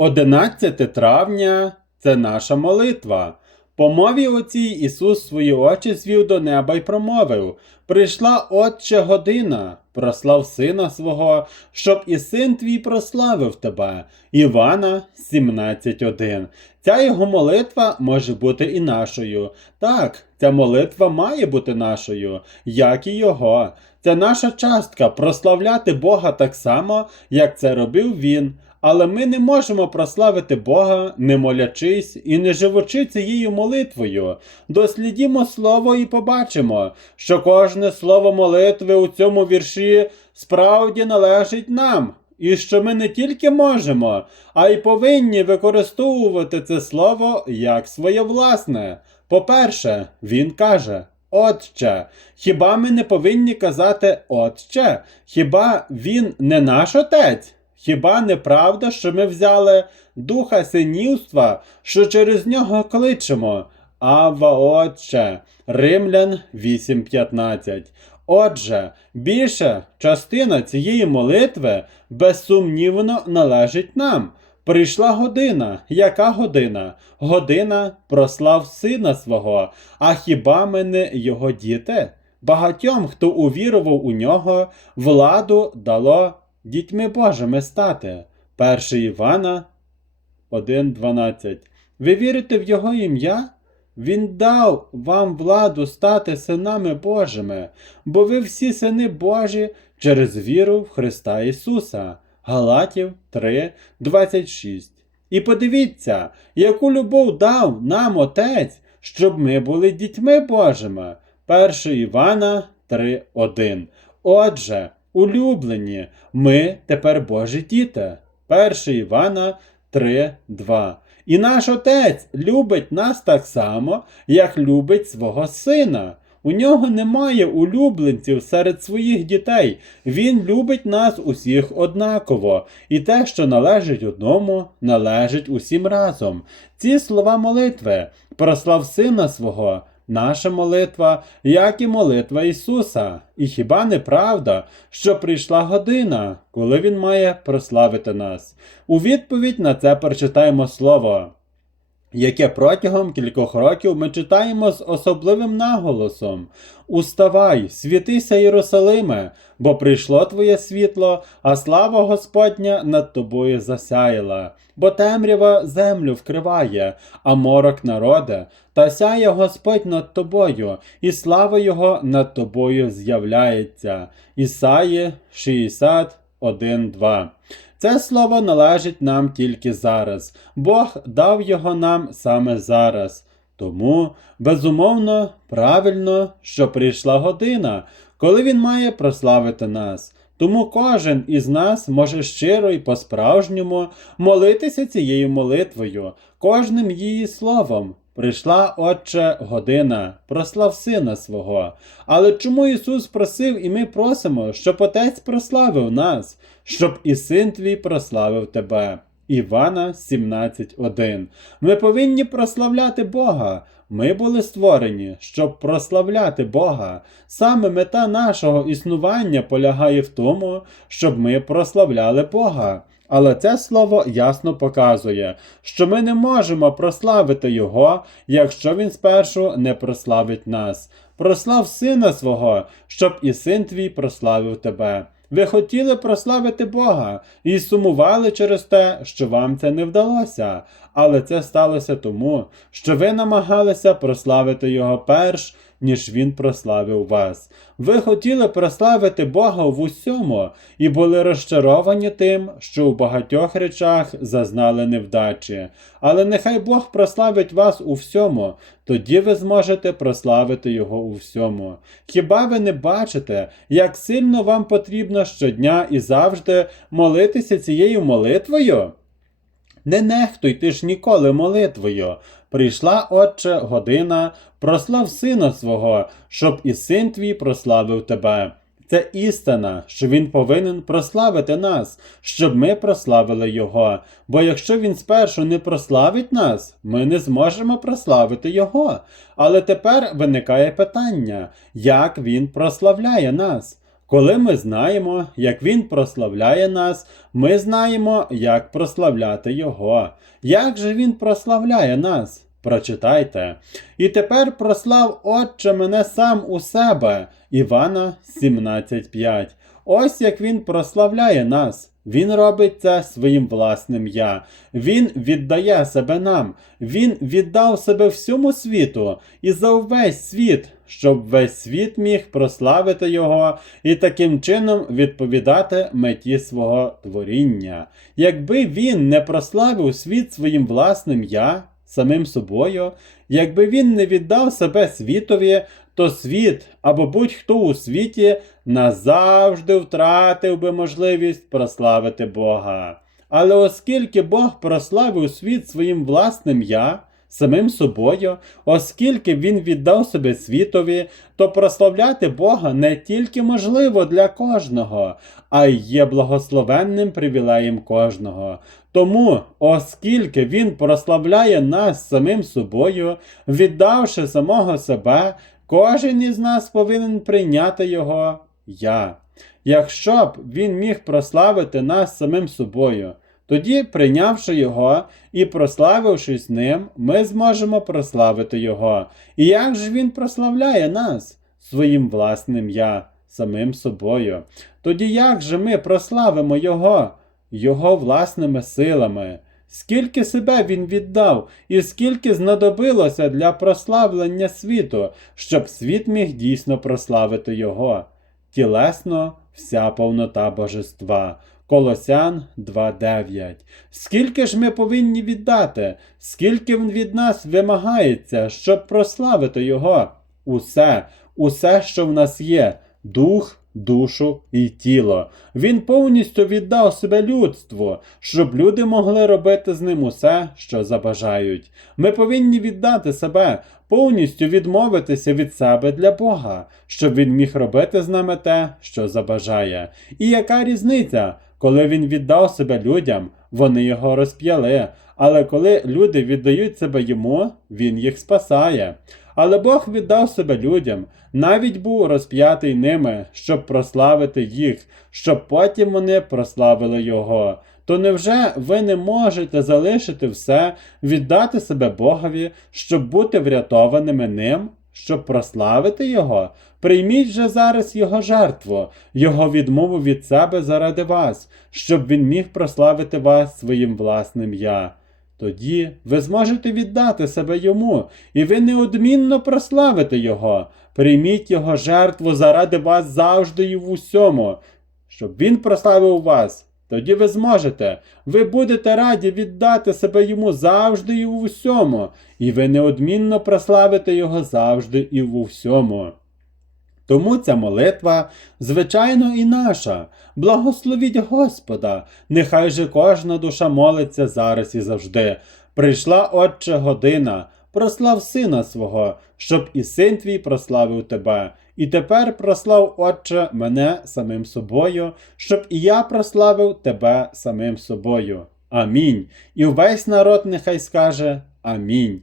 11 травня це наша молитва. По мові оцій Ісус свої очі звів до неба й промовив: Прийшла Отче година, прослав Сина свого, щоб і син твій прославив тебе. Івана 17.1. Ця його молитва може бути і нашою. Так, ця молитва має бути нашою, як і його. Це наша частка прославляти Бога так само, як це робив він. Але ми не можемо прославити Бога, не молячись і не живучи цією молитвою. Дослідімо слово і побачимо, що кожне слово молитви у цьому вірші справді належить нам, і що ми не тільки можемо, а й повинні використовувати це слово як своє власне. По-перше, він каже. Отче, хіба ми не повинні казати Отче? Хіба він не наш отець? Хіба не правда, що ми взяли духа синівства, що через нього кличемо? Ава Отче, Римлян 8.15. Отже, більша частина цієї молитви безсумнівно належить нам. Прийшла година. Яка година? Година прослав сина свого. А хіба ми не його діти? Багатьом, хто увірував у нього, владу дало дітьми Божими стати. 1 Івана 1.12. Ви вірите в Його ім'я? Він дав вам владу стати синами Божими, бо ви всі сини Божі через віру в Христа Ісуса. Галатів 3, 26. І подивіться, яку любов дав нам Отець, щоб ми були дітьми Божими. 1 Івана 3, 1. Отже, улюблені, ми тепер Божі діти. 1 Івана 3, 2. І наш Отець любить нас так само, як любить свого сина. У нього немає улюбленців серед своїх дітей. Він любить нас усіх однаково, і те, що належить одному, належить усім разом. Ці слова молитви прослав Сина свого, наша молитва, як і молитва Ісуса. І хіба не правда, що прийшла година, коли Він має прославити нас? У відповідь на це прочитаємо слово яке протягом кількох років ми читаємо з особливим наголосом: Уставай, світися, Єрусалиме, бо прийшло твоє світло, а слава Господня над тобою засяяла, бо темрява землю вкриває, а морок народе, та сяє Господь над тобою, і слава Його над тобою з'являється. Ісаї 61, 2. Це слово належить нам тільки зараз. Бог дав його нам саме зараз. Тому, безумовно, правильно, що прийшла година, коли Він має прославити нас. Тому кожен із нас може щиро і по-справжньому молитися цією молитвою, кожним її словом. Прийшла, Отче, година, прослав Сина свого. Але чому Ісус просив, і ми просимо, щоб Отець прославив нас, щоб і син твій прославив тебе? Івана 17.1. Ми повинні прославляти Бога. Ми були створені, щоб прославляти Бога. Саме мета нашого існування полягає в тому, щоб ми прославляли Бога. Але це слово ясно показує, що ми не можемо прославити Його, якщо Він спершу не прославить нас. Прослав Сина свого, щоб і син твій прославив тебе. Ви хотіли прославити Бога і сумували через те, що вам це не вдалося, але це сталося тому, що ви намагалися прославити Його перш, ніж Він прославив вас. Ви хотіли прославити Бога в усьому і були розчаровані тим, що у багатьох речах зазнали невдачі. Але нехай Бог прославить вас у всьому, тоді ви зможете прославити Його у всьому. Хіба ви не бачите, як сильно вам потрібно щодня і завжди молитися цією молитвою? Не нехтуйте ж ніколи молитвою. Прийшла, Отче, година, прослав сина свого, щоб і син твій прославив тебе. Це істина, що він повинен прославити нас, щоб ми прославили Його. Бо якщо він спершу не прославить нас, ми не зможемо прославити Його. Але тепер виникає питання, як він прославляє нас. Коли ми знаємо, як Він прославляє нас, ми знаємо, як прославляти Його. Як же Він прославляє нас? Прочитайте. І тепер прослав Отче мене сам у себе. Івана 17.5. Ось як він прославляє нас. Він робить це своїм власним я. Він віддає себе нам. Він віддав себе всьому світу і за увесь світ, щоб весь світ міг прославити його і таким чином відповідати меті свого творіння. Якби він не прославив світ своїм власним я, самим собою, якби він не віддав себе світові, то світ або будь-хто у світі назавжди втратив би можливість прославити Бога. Але оскільки Бог прославив світ своїм власним я, самим собою, оскільки Він віддав себе світові, то прославляти Бога не тільки можливо для кожного, а й є благословенним привілеєм кожного. Тому, оскільки Він прославляє нас самим собою, віддавши самого себе, кожен із нас повинен прийняти Його Я. Якщо б він міг прославити нас самим собою, тоді, прийнявши Його і прославившись ним, ми зможемо прославити Його. І як же Він прославляє нас своїм власним Я, самим собою? Тоді як же ми прославимо Його, Його власними силами? Скільки себе він віддав, і скільки знадобилося для прославлення світу, щоб світ міг дійсно прославити Його? Тілесно вся повнота божества. Колосян 2.9. Скільки ж ми повинні віддати, скільки від нас вимагається, щоб прославити Його? Усе, усе, що в нас є, дух, душу і тіло. Він повністю віддав себе людству, щоб люди могли робити з ним усе, що забажають. Ми повинні віддати себе, повністю відмовитися від себе для Бога, щоб він міг робити з нами те, що забажає. І яка різниця? Коли він віддав себе людям, вони його розп'яли. Але коли люди віддають себе йому, він їх спасає. Але Бог віддав себе людям, навіть був розп'ятий ними, щоб прославити їх, щоб потім вони прославили Його. То невже ви не можете залишити все, віддати себе Богові, щоб бути врятованими ним, щоб прославити Його? Прийміть же зараз Його жертву, Його відмову від себе заради вас, щоб Він міг прославити вас своїм власним я. Тоді ви зможете віддати себе йому, і ви неодмінно прославите Його. Прийміть Його жертву заради вас завжди і в усьому, щоб Він прославив вас. Тоді ви зможете, ви будете раді віддати себе йому завжди і в усьому, і ви неодмінно прославите Його завжди і в усьому. Тому ця молитва, звичайно, і наша. Благословіть Господа, нехай же кожна душа молиться зараз і завжди. Прийшла, Отче, година, прослав сина свого, щоб і син твій прославив тебе. І тепер прослав, Отче, мене самим собою, щоб і я прославив тебе самим собою. Амінь. І весь народ нехай скаже Амінь.